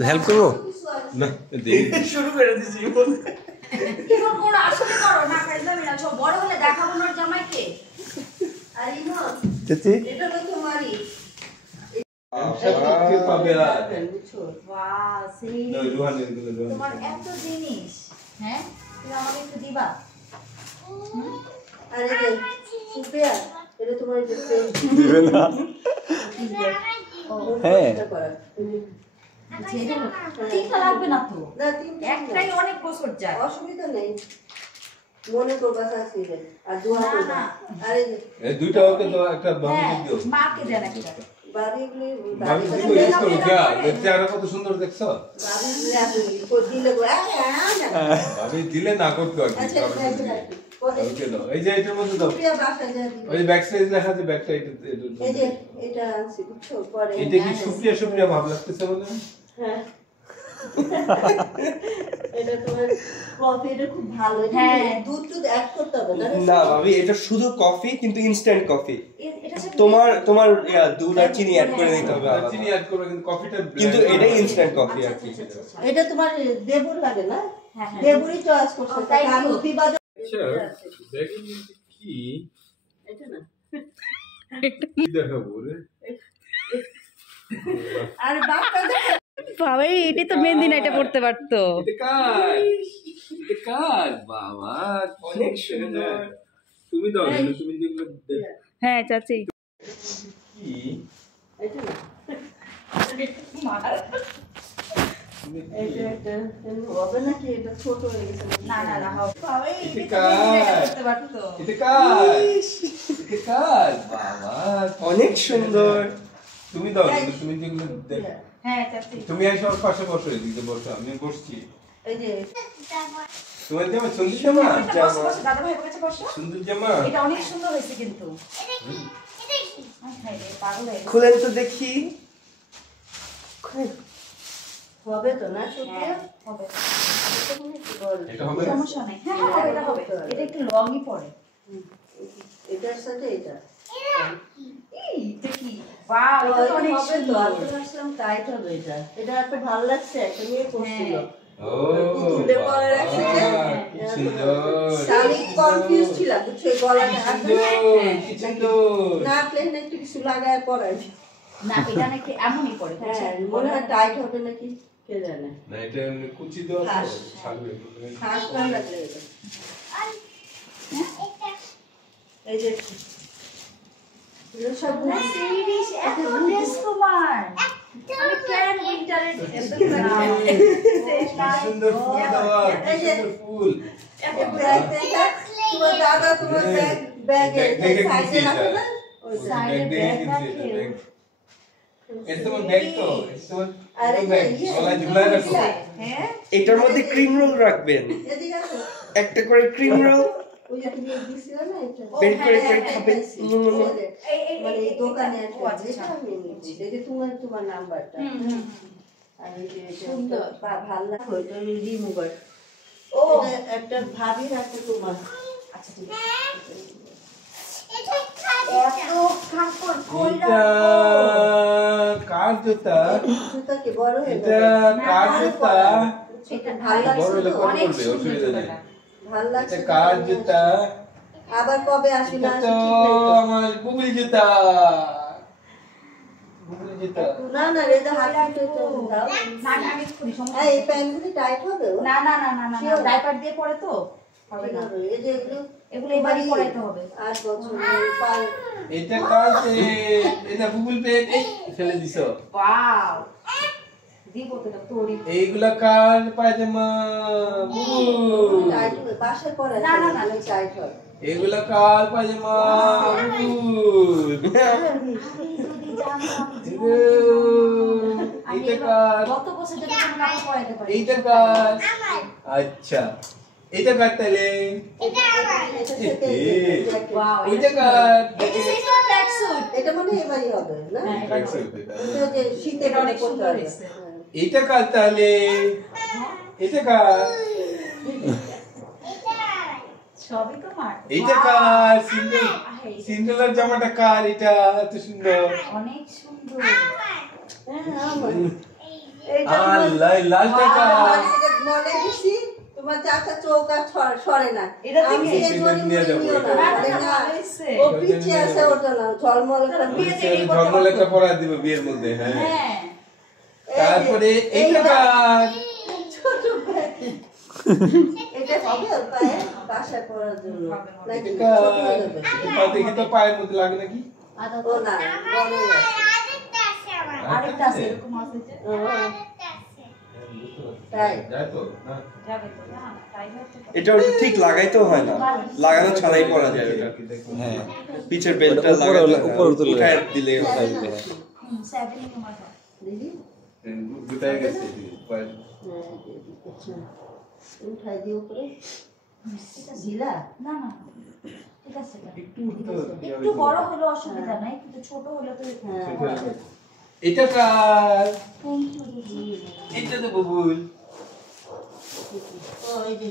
Help করবো না শুরু করে দিছি এরকম কোন আসলে করো না কাইজামি না সব বড় হলে দেখাবো না জামাইকে আর ইনো চাচি এটা তো তোমারই কে পাবে আর বাহ সেই তোমার এত জিনিস হ্যাঁ তুমি আমাকে একটু দিবা আরে সুপিয়া এটা তোমার দিবে না হ্যাঁ তিনটা লাগবে না তো একটাই অনেক বছর যায় অসুবিধা নেই মনে করবা শাশুড়ি আর দোয়া করবা আরে এই দুইটা ওকে তো একটা বাবু দিও মাকে দেন একটা বাড়িগুলি বাবু দিও ইউজ করো যা দেখতে আর কত সুন্দর দেখছো বাড়িগুলি আপনি দিলে গো ভাবি দিলে না করতে আর আচ্ছা ওকে দাও এই যে এটার মধ্যে দাও সুপ্রিয়া বাসা যাবি ওই ব্যাক সাইড দেখা যায় ব্যাকটা এটা এই যে এটা আনছি বুঝছো পরে এটা কি সুপ্রিয়া ভাব লাগতেছে বলে হ্যাঁ এটা তোমার কফি এটা খুব ভালো হ্যাঁ দুধ অ্যাড করতে হবে না না ভাবি এটা শুধু কফি কিন্তু ইনস্ট্যান্ট কফি এটা তোমার দুধ আর চিনি অ্যাড করে দিতে হবে চিনি অ্যাড করবে কিন্তু কফিটা কিন্তু এটাই ইনস্ট্যান্ট কফি আর কি এটা তোমার দেবুর লাগে না হ্যাঁ দেবুরই চয়েস করছে কারণ পিবা আচ্ছা দেখুন কি এটা না কি দেখাবো রে আরে বাবা বাবা এটাই তো মেহেন্দি নাইটা পড়তে পারতো এটা কাজ বাবা অনেক সুন্দর তুমি দাও তুমি যেগুলো হ্যাঁ চাচি কি এটা না এটা হবে নাকি এটা ছোট হয়ে গেছে না না না হবে বাবা এটা এটাই তো মেহেন্দি নাইটা পড়তে পারতো এটা কাজ বাবা অনেক সুন্দর তুমি দাও তুমি যেগুলো হ্যাঁ চাচি তুমি এসে ওর পাশে বসো এদিকে বসো আমি বসছি এই যে তোমার জামা সুন্দর জামা বসো বসো দাদা ভাই কাছে বসো সুন্দর জামা এটা অনেক সুন্দর হয়েছে কিন্তু হ্যাঁ রে পাগল হয়ে গেছে। খুলেন তো দেখি হবে তো না সুপ্রিয়া হবে এটা হবে সমস্যা নাই হ্যাঁ হ্যাঁ হবে এটা হবে এটা একটু লংই পড়ে এটার সাথে এটা এই এটা কি ওয়াও এটা তো অনেক হবে তো সুন্দর আমি ভাবছিলাম টাইট হবে এটা এটা এত ভালো লাগছে একটা মেয়ে করছিল ও তুলে পরে রাখছে যে কি সুন্দর আমি কনফিউজ ছিলাম বুঝছো গলাটা কি সুন্দর না প্লেন একটু কিছু লাগায় পরাই না এটা নাকি এমনই পড়ে হ্যাঁ মনে হয় টাইট হবে নাকি কে জানে না এটা কুচি দেওয়া খাস। তো ছাড়বে খাস না লাগলে এটা এই যে এগুলো সব সিরিজ এত ড্রেস তোমার আমি কেন উইন্টারে কি সুন্দর ফুল দেওয়া কি সুন্দর ফুল তোমার দাদা তোমার ব্যাগে দেখে সাইডে রাখে না ওই সাইডে ব্যাগ রাখে এটা তোমার ব্যাগ তো এটা তোমার আরে ব্যাগ ইয়ে, গলায় ঝুলায় রাখো হ্যাঁ এটার মধ্যে ক্রিম রোল রাখবেন এদিকে আসো একটা করে ক্রিম রোল ওই যে তুমি দিছিল না এটা বের করে হ্যাঁ, করে খাবেন মানে এই দোকানে ও আছে যেটা আমি নিচ্ছি এই যে তোমার নাম্বারটা আর এই যে সুন্দর। ভালো লাগে ওইটা আমি রিমুভার ও একটা ভাবি আছে তোমার আচ্ছা ঠিক আছে এত কাপড় কই এটা কার জুতা জুতা কি বড় হয়ে এটা কার জুতা এটা ভালো বড় লাগছে হলে তো? কত অনেক পড়বে অসুবিধা নেই ভালো লাগছে এটা তো? কার জুতা আবার কবে আসবে এটা না তো আসবে ঠিক নেই তো। আমার বুবলি জুতা বুবলি জুতা না না রেদা হাত দিতে তো দাও না না আমি করি সমস্যা এই প্যান্টগুলি টাইট হবে ও? না না না না না Sure? ডাইপার দিয়ে পরে তো হবে না এই যে এগুলো এগুলো এবারই পরাইতে হবে 8 বছর পার এটা কার এটা গুগল পে ফেলে দিছো ওয়াও দিব তো তোরি এইগুলা কার পায়জামা বুবুল টাইট হবে বাসায় পরে না, না, না। টাইট হবে এইগুলা কার পায়জামা বুবুল যদি জানতাম আমি এইটা কার গত বছর যদি কোনো কাপড় পরাইতে পারি এইটা কার আচ্ছা এইটা কার তাইলে এটা থেকে ওয়াও ওইটা কার এটা সিস্টার ট্র্যাক স্যুট এটা মানে এবারই হবে না হ্যাঁ এবার হবে। এটা যে শীতে এটা অনেক পড়তে সুন্দর হবে হয়েছে। এইটা কার তাহলে এইটা কার সবই তোমার এইটা কার সিম্বল আহে সিন্ড্রেলার জামাটা কার এটা এত সুন্দর? অনেক সুন্দর। আল্লাহ, এই লালটা কার? মনে দিছি তোমার চাচা চৌকা সরে না এটা আমি থেকে এই জন্য নিয়ে যাবো নিও না, এটা। সরে না। ভালো হয়েছে। ও পিছে আছে ওটা না ঝলমল করে ঝলমল একটা পরা দিব বিয়ের মধ্যে, হ্যাঁ। হ্যাঁ তারপরে এইটা কার? ছোট ব্যাগ। এটা হবে ওর পায়ে বাসায় পরার জন্য নাকি এটা ছোট হয়ে যাবে? কার? দেখি তো পায়ের মধ্যে লাগে নাকি? ও না বড়ই আছে। আরেকটা আছে এরকম আছে যে ও, তাই যায় তো? না। যাবে তো না তাই হয়তো এটা ওটা ঠিক লাগাইতেও হয় না, লাগানো ছাড়াই পরা যায় ওটা। হ্যাঁ পিছের বেল্টটা উপরে লাগাতে হয় না, উপরে তুলে উঠায় দিলে সেভেন তোমার দিদি দুটাই গেছে পায়ের। হ্যাঁ, আচ্ছা উঠাই দিও উপরে দিলা না না ঠিক আছে একটু উঠতে একটু বড় হলে অসুবিধা নাই কিন্তু ছোট হলে তো হ্যাঁ এটা কার? থ্যাংক ইউ দিদি এটা তো বুবুল। ও এই যে